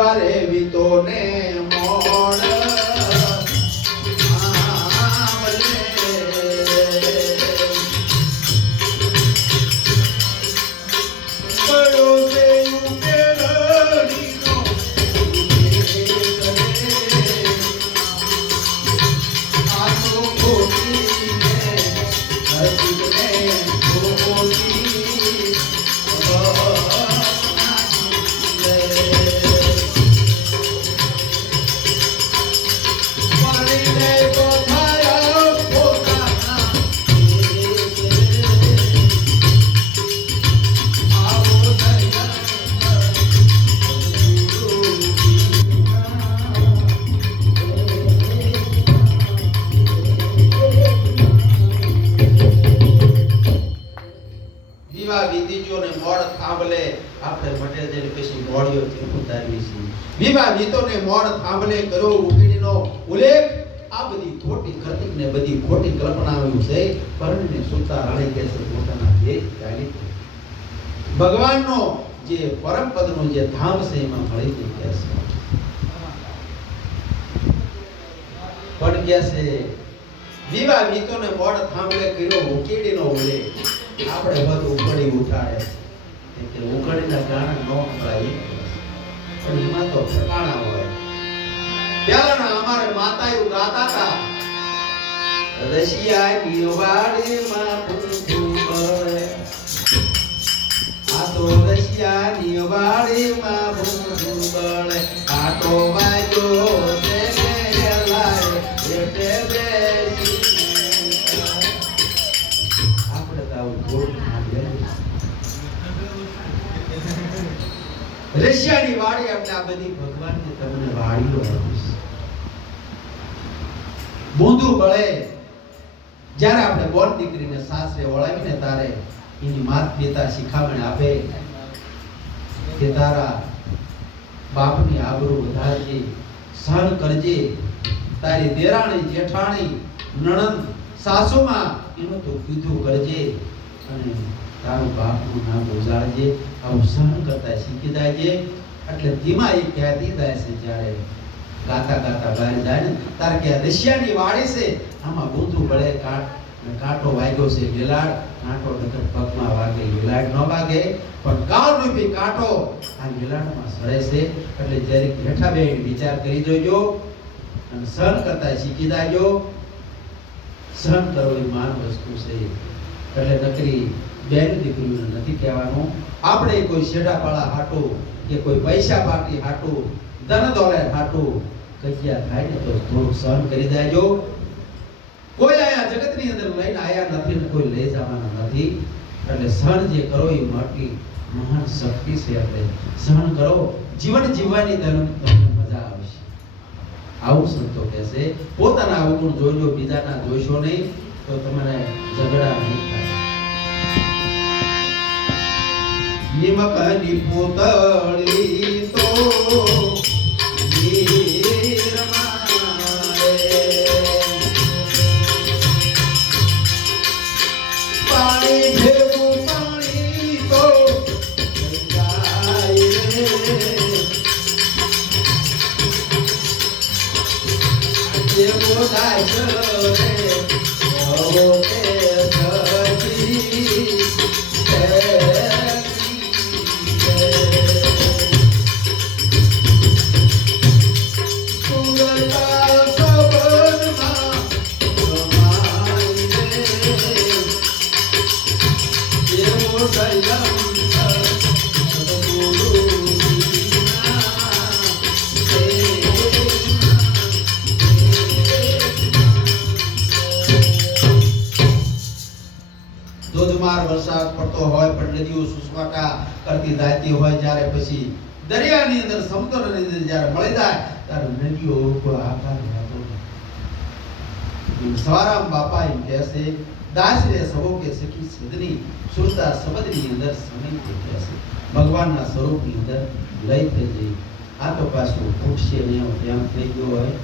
દિવારે વીતો ને મોડ થાંભલે આપણે મટે જઈને પછી મોડિયો થી ઉતારવી છે વિવાહ ગીતો ને મોડ થાંભલે કરો ઉકીડીનો ઉલ્લેખ. આ બધી ખોટી ખર્તિક ને બધી ખોટી કલ્પનાઓ છે, પરણીને સુતા રાણી કે છે, પોતાના દેહ ચાલી ભગવાનનો જે પરમ પદનો જે ધામ છે, એમાં મળી ગઈ કે છે. પણ કે છે વિવાહ ગીતોને મોડ થાંભલે કર્યો ઉકેડીનો ઉલ્લેખ. આપણે બધું ઉકળી ઉઠાડે કે ઉકળીના ગાણા ન સંભળાય પણ એમાં તો ઠકાણા હોય. પહેલાના અમારે માતાઓ ગાતા હતા. રશિયાની માં પૂંછું કરે આ તો રશિયાની માં પૂંછું કરે આ તો છે બધી ભગવાનને તમને વાળીઓ છે બળે. જ્યારે આપણે બોન દીકરીને સાસરે વળાવીને તારે એની માત પિતા શિખામણ આપે કે તારા બાપની આબરૂ વધારજે, સહન કરજે. તારી દેરાણી, જેઠાણી, નણંદ સાસુમાં એનું તો કીધું કરજે અને તારું બાપનું નામ ઉજાળજે, આવું સહન કરતા શીખી જાયજે એટલે ધીમા એ કહેતી જાય જ્યારે ગાતા ગાતા બહાર જાય ને, તાર કે રશિયાની વાડી છે, આમાં બૂંદરું ભળે કાટ કાંટો વાગ્યો છે લીલાડ કાંટો નકર પગમાં વાગે લીલાડ ન વાગે, પણ કાળ રૂપી કાંટો આ લીલાડમાં સડે છે. એટલે જ્યારે બેઠા બે વિચાર કરી જોજો, અને સહન કરતા શીખી જાજો. સહન કરવો એ માન વસ્તુ છે એટલે નકરી બેન દીકરીઓને નથી કહેવાનું. આપણે કોઈ શેઢાપાળા હાટો કે કોઈ પૈસા પાટી હાટો ધન દોલત હાટો કજિયા થાય ને તો થોડુંક સહન કરી દેજો. કોઈ આયા જગતની અંદર લઈને આયા નથી ને કોઈ લઈ જવાના નથી. એટલે સહન જે કરો એ મોટી મહાન શક્તિ છે એટલે સહન કરો. જીવન જીવવાની તમને મજા આવશે. આવું સંતો કહેશે. પોતાના અવગુણ જોજો, બીજાના જોઈશો નહીં. તો તમને ઝઘડા નહીં થાય નિમકની પોતળી તો. પાણી ભેગું પાણી તો ગંગાય Oh, yeah, God, please, yeah. પણ નદીઓ સુસવાટા કરતી જાતી હોય જ્યારે પછી દરિયાની અંદર સમુદ્રની અંદર જ્યારે મળી જાય, ત્યારે નદીઓ ઉપર આકાર રહેતો સવારામ બાપા એમ કહે છે, દાસરે સવો કે સખી સિદ્ધની સુરતા શબ્દની અંદર સમિત થઈ છે. ભગવાનના સ્વરૂપની અંદર લઈ થઈ જઈ આ તો પાછું ફૂટશે ને ધ્યાન થઈ ગયો હોય.